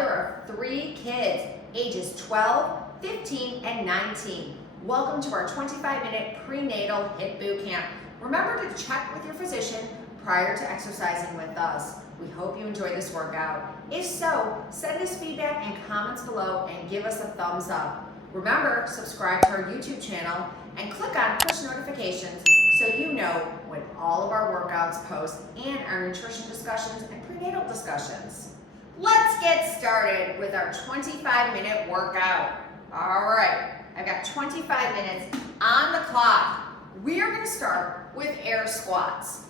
mother of 3 kids, ages 12, 15, and 19. Welcome to our 25-minute prenatal HIIT boot camp. Remember to check with your physician prior to exercising with us. We hope you enjoy this workout. If so, send us feedback and comments below and give us a thumbs up. Remember, subscribe to our YouTube channel and click on push notifications so you know when all of our workouts post and our nutrition discussions and prenatal discussions. Let's get started with our 25-minute workout. All right, I've got 25 minutes on the clock. We are going to start with air squats.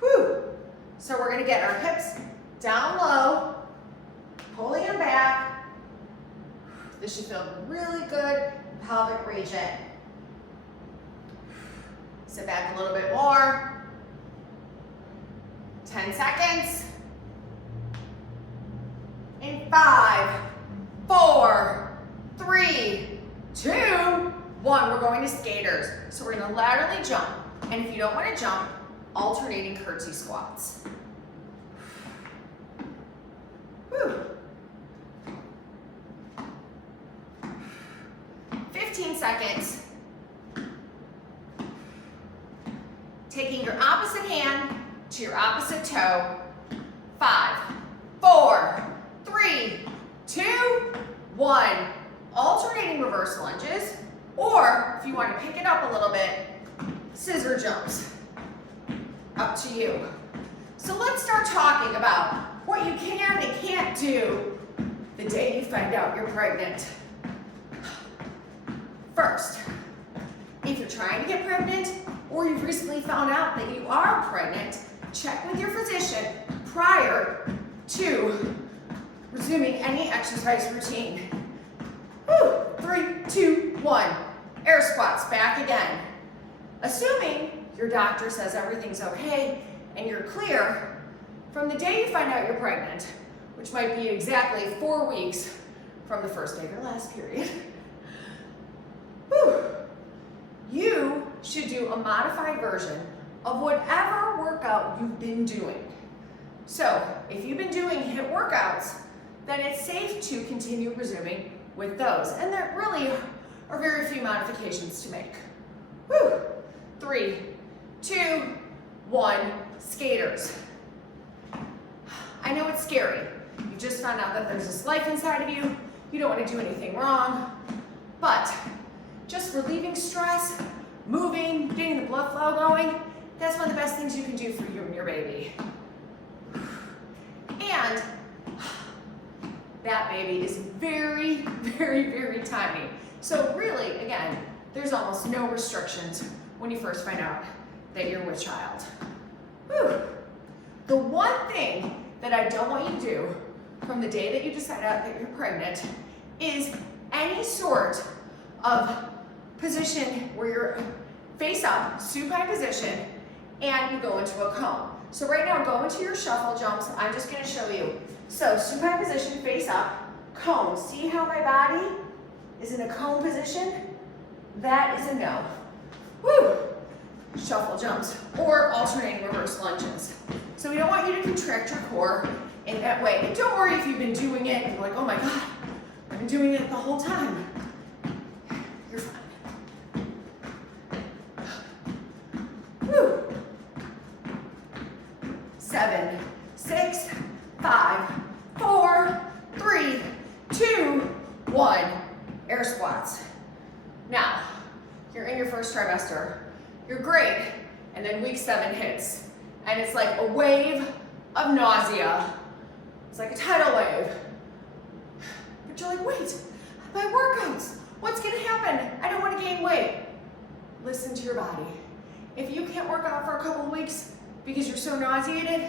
Whew. So we're going to get our hips down low, pulling them back. This should feel really good, pelvic region. Sit back a little bit more. 10 seconds. In 5, 4, 3, 2, 1. We're going to skaters. So we're going to laterally jump. And if you don't want to jump, alternating curtsy squats. Whew. 15 seconds. Taking your opposite hand to your opposite toe. 5, 4, 3, 2, 1. Alternating reverse lunges, or if you want to pick it up a little bit, scissor jumps. Up to you. So let's start talking about what you can and can't do the day you find out you're pregnant. First, if you're trying to get pregnant or you've recently found out that you are pregnant, check with your physician prior to resuming any exercise routine. Woo. 3, 2, 1. Air squats, back again. Assuming your doctor says everything's okay and you're clear, from the day you find out you're pregnant, which might be exactly 4 weeks from the first day of your last period, you should do a modified version of whatever workout you've been doing. So if you've been doing HIIT workouts, then it's safe to continue resuming with those. And there really are very few modifications to make. 3, 2, 1, skaters. I know it's scary. You just found out that there's this life inside of you. You don't want to do anything wrong. But just relieving stress, moving, getting the blood flow going, that's one of the best things you can do for you and your baby. And that baby is very, very, very tiny. So really, again, there's almost no restrictions when you first find out that you're with child. The one thing that I don't want you to do from the day that you decide out that you're pregnant is any sort of position where you're face up, supine position, and you go into a cone. So right now, go into your shuffle jumps. I'm just going to show you. So supine position, face up, cone. See how my body is in a cone position? That is a no. Woo! Shuffle jumps or alternating reverse lunges. So we don't want you to contract your core in that way. And don't worry if you've been doing it and you're like, oh my God, I've been doing it the whole time. You're fine. Woo! 7, 6, 5, 4, 3, 2, 1. Air squats. Now, you're in your first trimester. You're great. And then week 7 hits. And it's like a wave of nausea. It's like a tidal wave. But you're like, wait, my workouts, what's gonna happen? I don't wanna gain weight. Listen to your body. If you can't work out for a couple of weeks because you're so nauseated,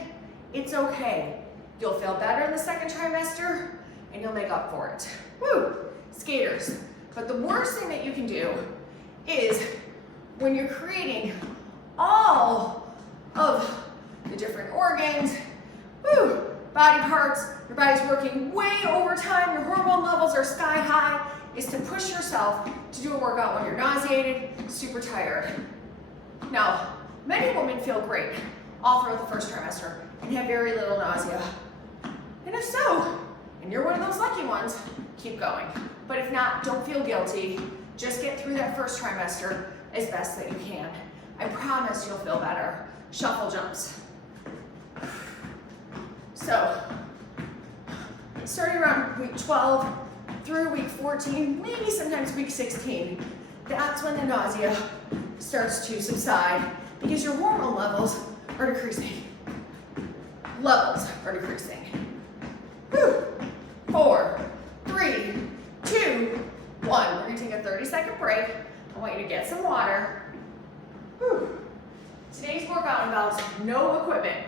it's okay. You'll feel better in the second trimester and you'll make up for it. Woo! Skaters. But the worst thing that you can do is when you're creating all of the different organs, body parts, your body's working way over time, your hormone levels are sky high, is to push yourself to do a workout when you're nauseated, super tired. Now, many women feel great all throughout the first trimester and have very little nausea. And if so, and and you're one of those lucky ones, keep going. But if not, don't feel guilty. Just get through that first trimester as best that you can. I promise you'll feel better. Shuffle jumps. So, starting around week 12 through week 14, maybe sometimes week 16, that's when the nausea starts to subside because your hormone levels are decreasing. Levels are decreasing. Whew. 4, 3, 2, 1. We're gonna take a 30-second break. I want you to get some water. Whew. Today's workout involves no equipment.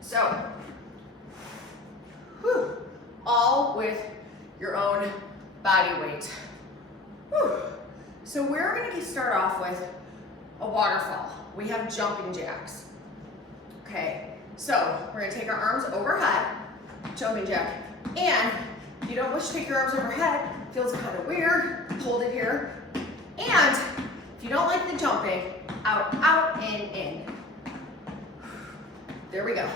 So, all with your own body weight. So we're going to start off with a waterfall. We have jumping jacks. Okay, so we're going to take our arms overhead, jumping jack. And if you don't wish to take your arms overhead, it feels kind of weird, hold it here. And if you don't like the jumping, out, out, in. There we go.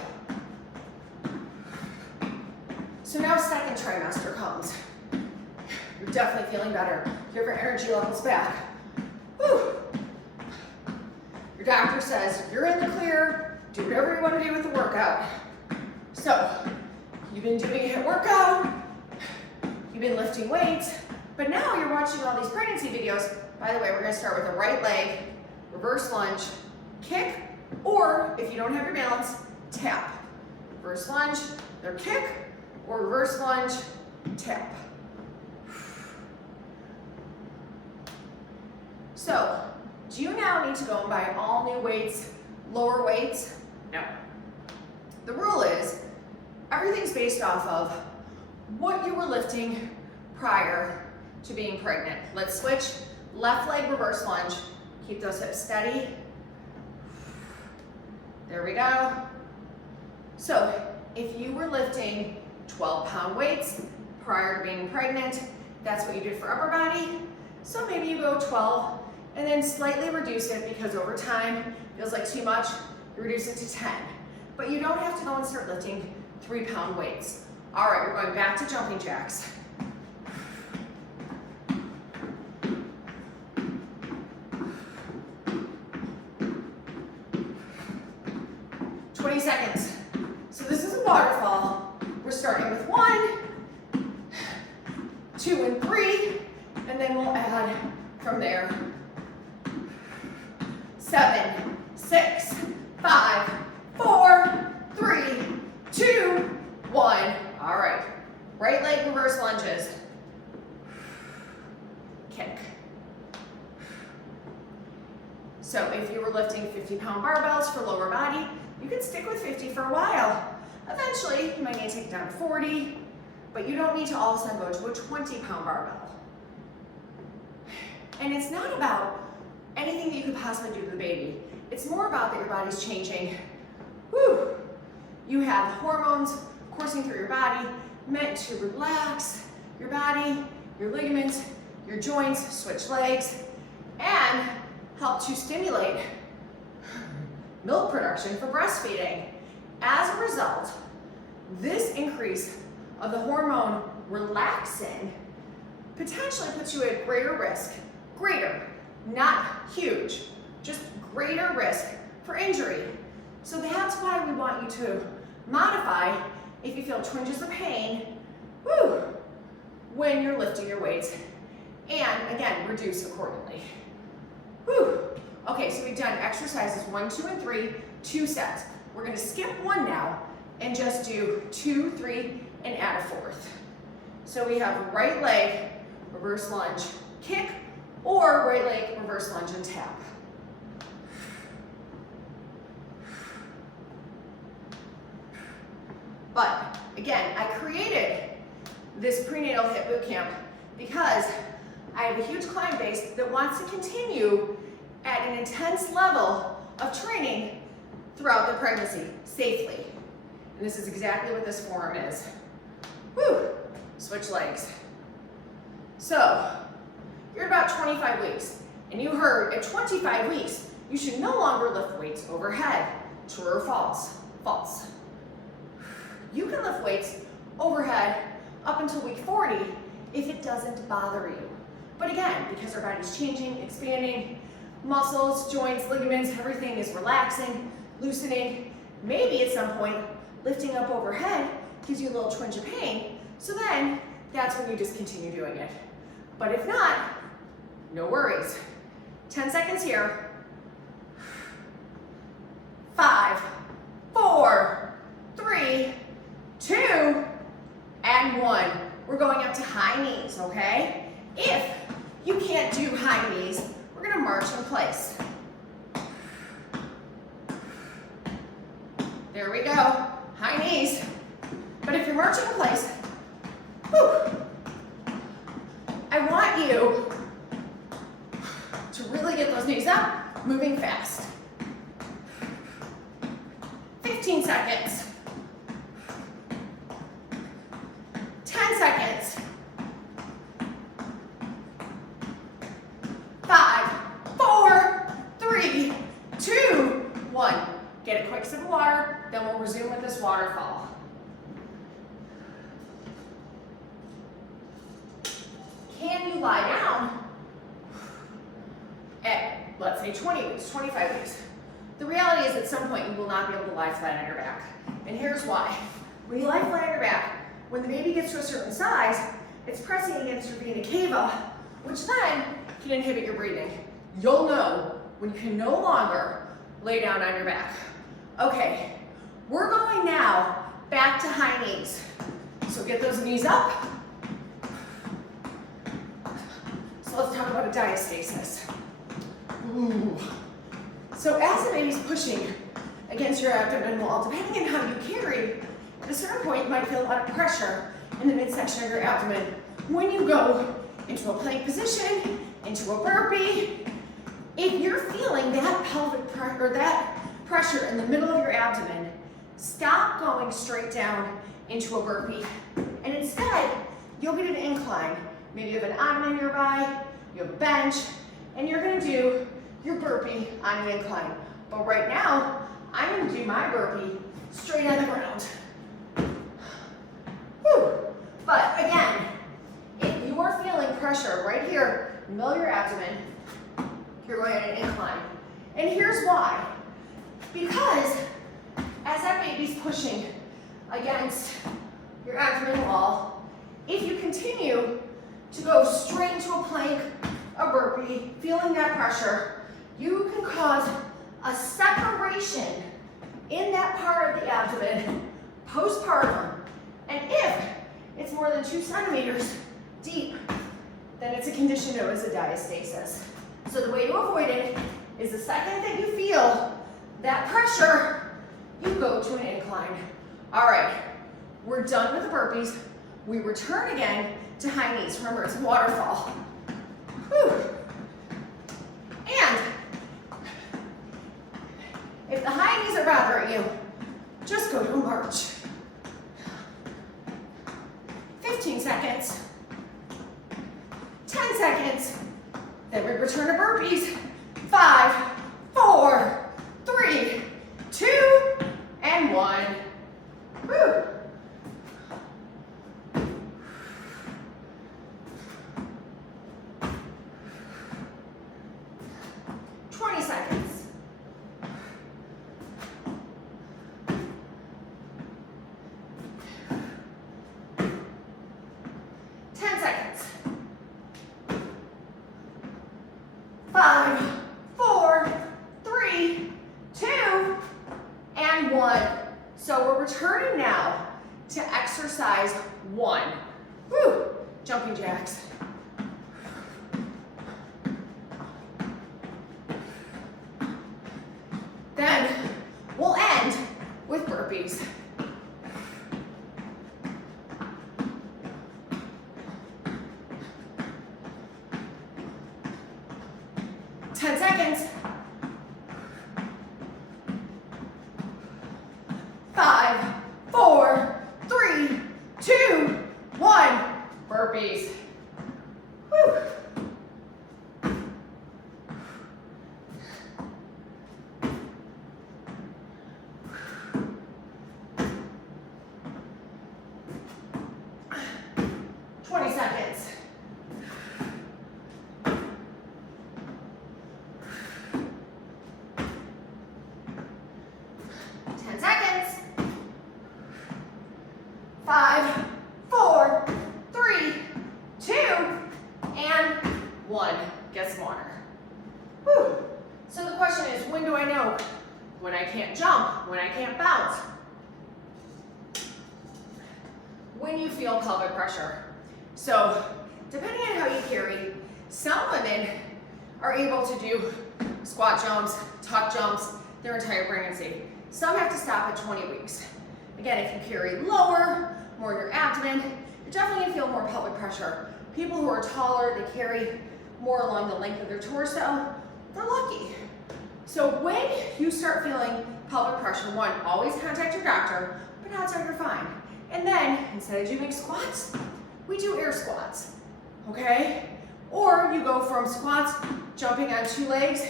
So now second trimester comes. You're definitely feeling better. You have your energy levels back. Whew. Your doctor says you're in the clear, do whatever you want to do with the workout. So, you've been doing a HIIT workout, you've been lifting weights, but now you're watching all these pregnancy videos. By the way, we're going to start with a right leg, reverse lunge, kick, or if you don't have your balance, tap. Reverse lunge, or kick, or reverse lunge, tap. So, do you now need to go and buy all new weights, lower weights? No. The rule is, everything's based off of what you were lifting prior to being pregnant. Let's switch. Left leg reverse lunge. Keep those hips steady. There we go. So if you were lifting 12-pound weights prior to being pregnant, that's what you did for upper body. So maybe you go 12 and then slightly reduce it because over time it feels like too much. You reduce it to 10. But you don't have to go and start lifting 3-pound weights. All right, we're going back to jumping jacks. Seconds. So this is a waterfall. We're starting with 1, 2, and 3, and then we'll add from there. 7, 6, 5, 4, 3, 2, 1. All right. Right leg reverse lunges. Kick. So if you were lifting 50-pound barbells for lower body, you can stick with 50 for a while. Eventually, you might need to take it down to 40, but you don't need to all of a sudden go to a 20-pound barbell. And it's not about anything that you could possibly do to the baby. It's more about that your body's changing. Woo! You have hormones coursing through your body, meant to relax your body, your ligaments, your joints, switch legs, and help to stimulate milk production for breastfeeding. As a result, this increase of the hormone relaxin potentially puts you at greater risk, not huge, just greater risk for injury. So that's why we want you to modify if you feel twinges of pain, when you're lifting your weights, and again, reduce accordingly. Okay, so we've done exercises 1, 2, and 3, 2 sets. We're gonna skip 1 now and just do 2, 3, and add a 4th. So we have right leg, reverse lunge, kick, or right leg, reverse lunge, and tap. But again, I created this prenatal HIIT bootcamp because I have a huge client base that wants to continue at an intense level of training throughout the pregnancy, safely. And this is exactly what this form is. Switch legs. So, you're about 25 weeks, and you heard at 25 weeks, you should no longer lift weights overhead. True or false? False. You can lift weights overhead up until week 40 if it doesn't bother you. But again, because our body's changing, expanding, muscles, joints, ligaments, everything is relaxing, loosening. Maybe at some point, lifting up overhead gives you a little twinge of pain, so then that's when you just continue doing it. But if not, no worries. 10 seconds here. 5, 4, 3, 2, and 1. We're going up to high knees, okay? If you can't do high knees, we're gonna march in place. There we go, high knees. But if you're marching in place, whew, I want you to really get those knees up, moving fast. 15 seconds. 10 seconds. 5, 4, 3, 2, 1. Get a quick sip of water, then we'll resume with this waterfall. Can you lie down at, let's say, 20 weeks, 25 weeks? The reality is at some point you will not be able to lie flat on your back. And here's why. When you lie flat on your back, when the baby gets to a certain size, it's pressing against your vena cava, which then can inhibit your breathing. You'll know when you can no longer lay down on your back. Okay, we're going now back to high knees. So get those knees up. So let's talk about a diastasis. Ooh. So as the baby's pushing against your abdomen wall, depending on how you carry, at a certain point you might feel a lot of pressure in the midsection of your abdomen. When you go into a plank position, into a burpee, if you're feeling that pelvic pressure, that pressure in the middle of your abdomen, stop going straight down into a burpee. And instead, you'll get an incline. Maybe you have an ottoman nearby, you have a bench, and you're gonna do your burpee on the incline. But right now, I'm gonna do my burpee straight on the ground. Whew. But again, if you are feeling pressure right here in the middle of your abdomen, you're going on an incline. And here's why. Because as that baby's pushing against your abdomen wall, if you continue to go straight into a plank, a burpee, feeling that pressure, you can cause a separation in that part of the abdomen postpartum. And if it's more than 2 centimeters deep, then it's a condition known as a diastasis. So the way to avoid it is the second that you feel that pressure, you go to an incline. All right, we're done with the burpees. We return again to high knees. Remember, it's a waterfall. Whew. And if the high knees are bothering you, just go to a march. 15 seconds. 10 seconds. Then we return to burpees. 5, 4, 3, 2, and 1. Woo. Returning now to exercise 1. Woo! Jumping jacks. Then we'll end with burpees. Ten seconds. 5, 4, 3, 2, 1. Burpees. Whew. 5, 4, 3, 2, and 1. Get some water. Whew. So the question is, when do I know when I can't jump, when I can't bounce? When you feel pelvic pressure. So depending on how you carry, some women are able to do squat jumps, tuck jumps their entire pregnancy. Some have to stop at 20 weeks. Again, if you carry lower, more in your abdomen, you're definitely gonna feel more pelvic pressure. People who are taller, they carry more along the length of their torso, they're lucky. So when you start feeling pelvic pressure, one, always contact your doctor, but odds are you're fine. And then, instead of doing squats, we do air squats, okay? Or you go from squats, jumping on 2 legs,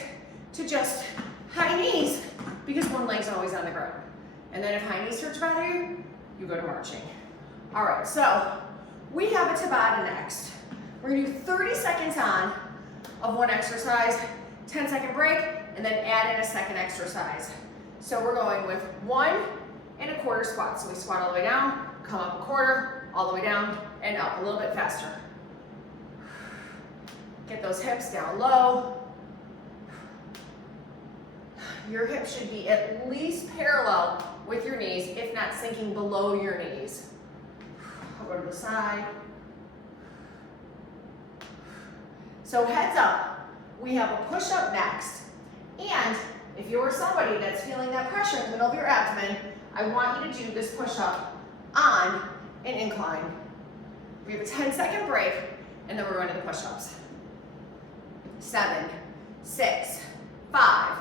to just high knees, because one leg's always on the ground. And then if high knees start to bother you, you go to marching. All right, so we have a Tabata next. We're gonna do 30 seconds on of one exercise, 10-second break, and then add in a second exercise. So we're going with 1 1/4 squat. So we squat all the way down, come up 1/4, all the way down, and up a little bit faster. Get those hips down low. Your hips should be at least parallel with your knees, if not sinking below your knees. I'll go to the side. So heads up, we have a push-up next. And if you're somebody that's feeling that pressure in the middle of your abdomen, I want you to do this push-up on an incline. We have a 10-second break, and then we're going to the push-ups. 7, 6, 5,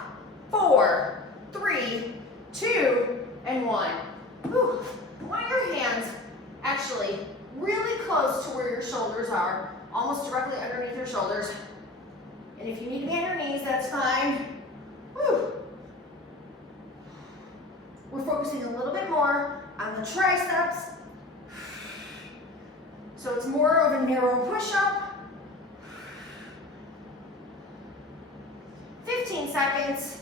4, 3, 2, and 1. Whew. I want your hands actually really close to where your shoulders are, almost directly underneath your shoulders. And if you need to be on your knees, that's fine. Whew. We're focusing a little bit more on the triceps. So it's more of a narrow push-up. 15 seconds.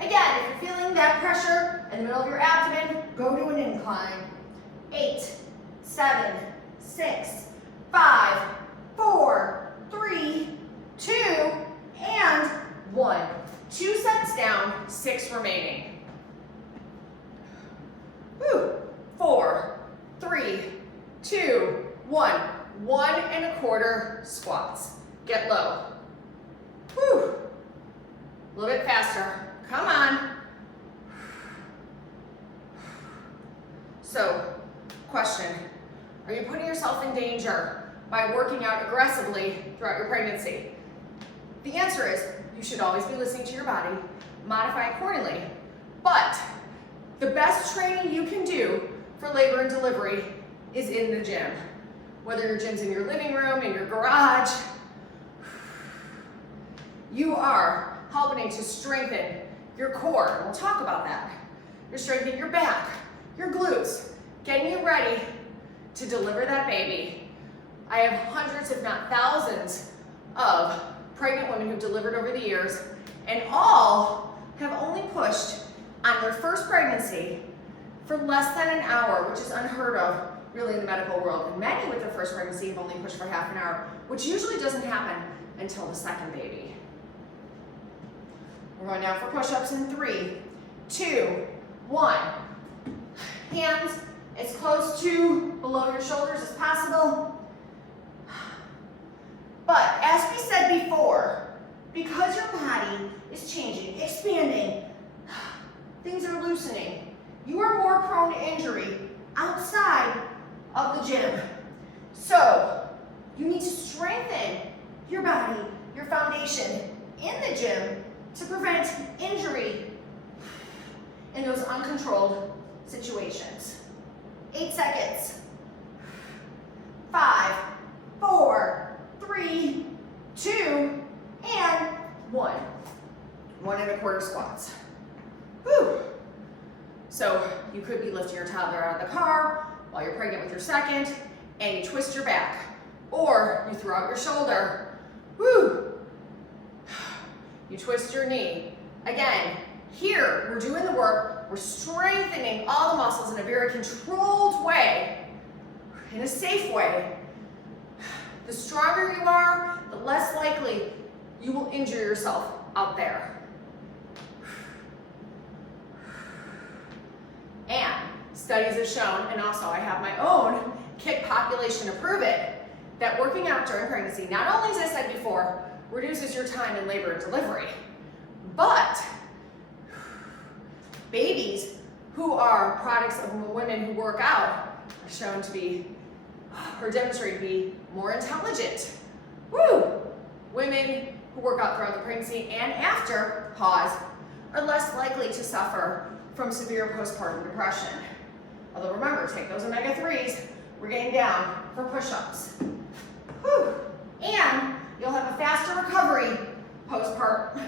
Again, if you're feeling that pressure in the middle of your abdomen, go to an incline. 8, 7, 6, 5, 4, 3, 2, and 1. 2 sets down, 6 remaining. Woo. 4, 3, 2, 1. 1 1/4 squats. Get low. Woo. A little bit faster. Come on. So, question. Are you putting yourself in danger by working out aggressively throughout your pregnancy? The answer is, you should always be listening to your body, modify accordingly. But the best training you can do for labor and delivery is in the gym. Whether your gym's in your living room, in your garage, you are helping to strengthen your core. And we'll talk about that. You're strengthening your back, your glutes, getting you ready to deliver that baby. I have hundreds, if not thousands, of pregnant women who've delivered over the years, and all have only pushed on their first pregnancy for less than an hour, which is unheard of really in the medical world. And many with their first pregnancy have only pushed for half an hour, which usually doesn't happen until the second baby. We're going down for push-ups in 3, 2, 1. Hands as close to below your shoulders as possible. But as we said before, because your body is changing, expanding, things are loosening, you are more prone to injury outside of the gym. So you need to strengthen your body, your foundation in the gym to prevent injury in those uncontrolled situations. 8 seconds. 5, 4, 3, 2, and 1. 1 1/4 squats. Whew. So you could be lifting your toddler out of the car while you're pregnant with your second, and you twist your back, or you throw out your shoulder. Whew. You twist your knee. Again, here we're doing the work, we're strengthening all the muscles in a very controlled way in a safe way. The stronger you are, the less likely you will injure yourself out there. And studies have shown, and also I have my own kick population to prove it, that working out during pregnancy, not only, as I said before, reduces your time in labor and delivery, but babies who are products of women who work out are shown to be, or demonstrated to be, more intelligent. Woo! Women who work out throughout the pregnancy and after pause are less likely to suffer from severe postpartum depression. Although remember, take those omega-3s, we're getting down for push-ups. Whew. And you'll have a faster recovery postpartum.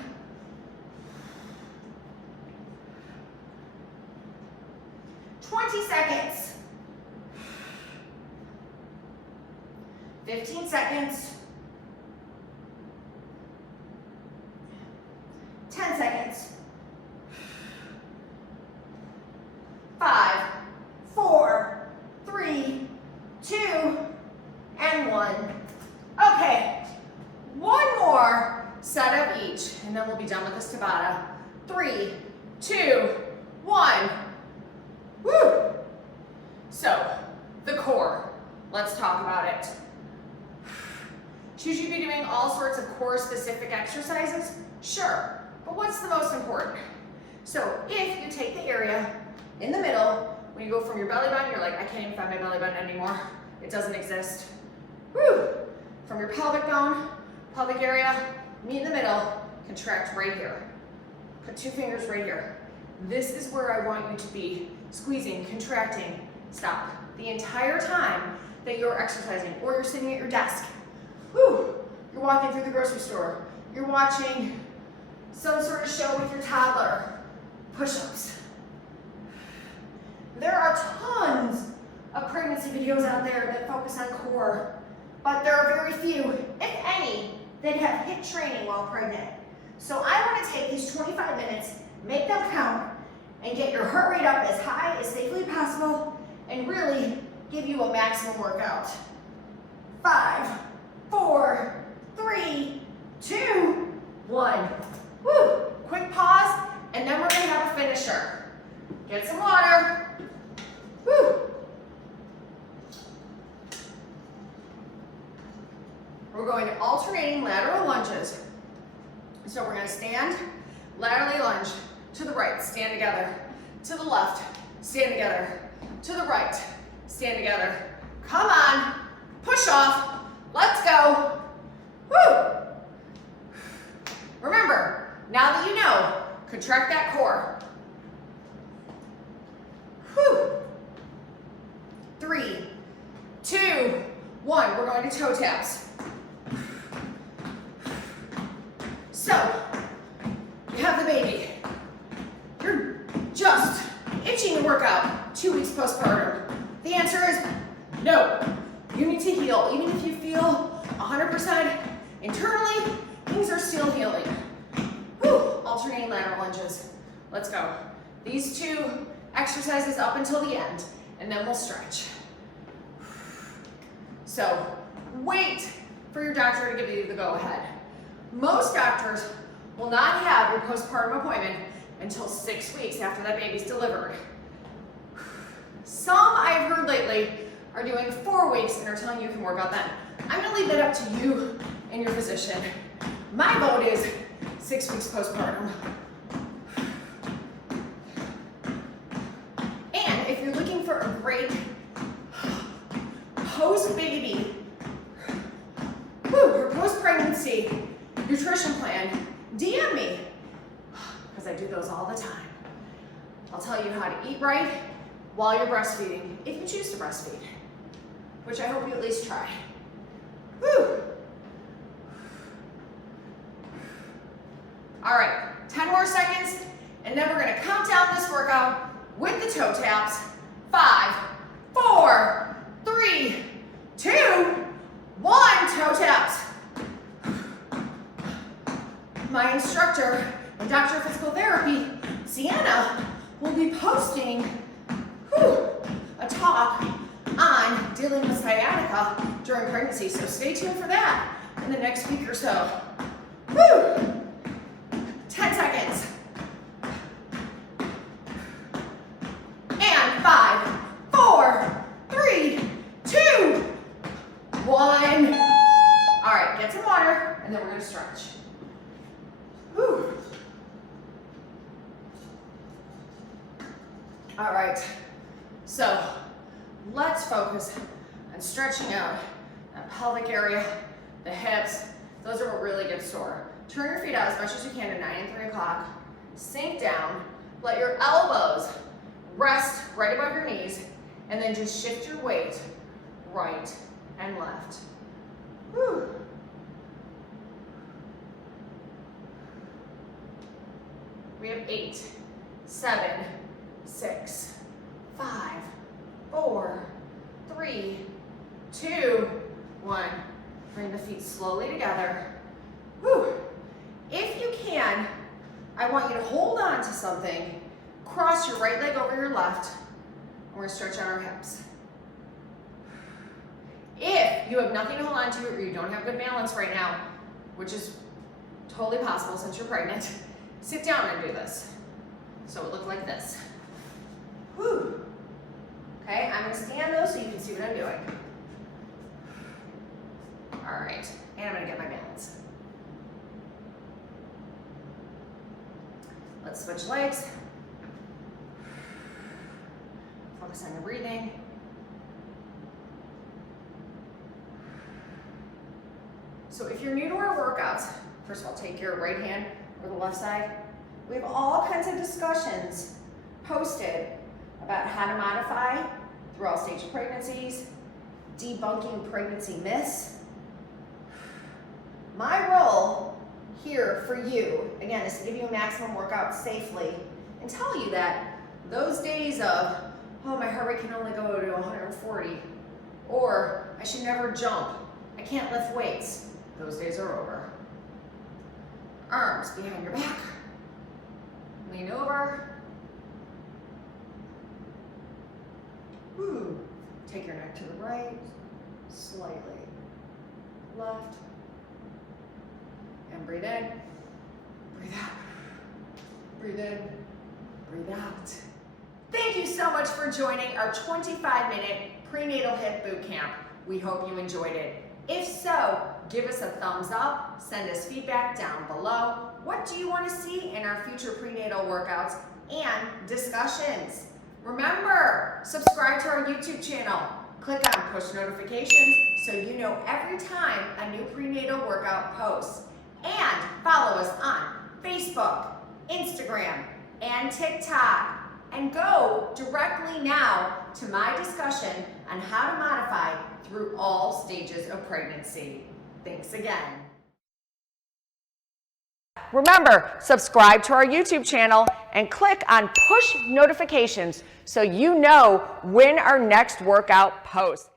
Seconds. 15 seconds. 10 seconds. 5, 4, 3, 2, and 1. Okay, one more set of each, and then we'll be done with this Tabata. 3, 2, 1. Woo! So, the core. Let's talk about it. Should you be doing all sorts of core-specific exercises? Sure, but what's the most important? So, if you take the area in the middle, when you go from your belly button, you're like, I can't even find my belly button anymore. It doesn't exist. Woo! From your pelvic bone, pelvic area, meet in the middle, contract right here. Put 2 fingers right here. This is where I want you to be squeezing, contracting. Stop. The entire time that you're exercising or you're sitting at your desk. Whew. You're walking through the grocery store. You're watching some sort of show with your toddler. Push-ups. There are tons of pregnancy videos out there that focus on core, but there are very few, if any, that have HIIT training while pregnant. So I want to take these 25 minutes, make them count, and get your heart rate up as high as safely possible, and really give you a maximum workout. 5, 4, 3, 2, 1. Woo! Quick pause, and then we're gonna have a finisher. Get some water. Woo! We're going to alternating lateral lunges. So we're gonna stand, laterally lunge, to the right, stand together, to the left, stand together, to the right, stand together. Come on, push off, let's go. Woo! Remember, now that you know, contract that core. Whew. 3, 2, 1, we're going to toe taps. So, you have the baby. You're just itching to work out 2 weeks postpartum. The answer is no. You need to heal. Even if you feel 100% internally, things are still healing. Whew. Alternating lateral lunges. Let's go. These 2 exercises up until the end, and then we'll stretch. So, wait for your doctor to give you the go-ahead. Most doctors will not have your postpartum appointment until 6 weeks after that baby's delivered. Some I've heard lately are doing 4 weeks and are telling you can work out then. I'm gonna leave that up to you and your physician. My vote is 6 weeks postpartum. And if you're looking for a great post-baby, or post-pregnancy nutrition plan, DM me, because I do those all the time. I'll tell you how to eat right while you're breastfeeding, if you choose to breastfeed, which I hope you at least try. Woo! All right, 10 more seconds, and then we're gonna count down this workout with the toe taps. 5, 4, 3, 2, 1, toe taps. My instructor and Doctor of Physical Therapy, Sienna, will be posting a talk on dealing with sciatica during pregnancy, so stay tuned for that in the next week or so. Woo! 10 seconds. And 5, 4, 3, 2, 1. All right, get some water, and then we're gonna stretch. Whew. All right, so let's focus on stretching out that pelvic area, the hips. Those are what really get sore. Turn your feet out as much as you can to 9 and 3 o'clock. Sink down, let your elbows rest right above your knees, and then just shift your weight right and left. Whew. We have 8, 7, 6, 5, 4, 3, 2, 1. Bring the feet slowly together. Whew. If you can, I want you to hold on to something. Cross your right leg over your left, and we're gonna stretch out our hips. If you have nothing to hold on to or you don't have good balance right now, which is totally possible since you're pregnant, sit down and do this. So it looks like this. Whew. Okay, I'm gonna stand though so you can see what I'm doing. All right, and I'm gonna get my balance. Let's switch legs. Focus on your breathing. So if you're new to our workouts, first of all, take your right hand or the left side. We have all kinds of discussions posted about how to modify through all stage pregnancies, debunking pregnancy myths. My role here for you, again, is to give you a maximum workout safely and tell you that those days of, oh, my heart rate can only go to 140, or I should never jump, I can't lift weights, those days are over. Arms behind your back, lean over. Woo. Take your neck to the right, slightly left, and breathe in, breathe out, breathe in, breathe out. Thank you so much for joining our 25-minute prenatal HIIT boot camp. We hope you enjoyed it. If so, give us a thumbs up, send us feedback down below. What do you want to see in our future prenatal workouts and discussions? Remember, subscribe to our YouTube channel. Click on push notifications so you know every time a new prenatal workout posts. And follow us on Facebook, Instagram, and TikTok. And go directly now to my discussion on how to modify through all stages of pregnancy. Thanks again. Remember, subscribe to our YouTube channel and click on push notifications so you know when our next workout posts.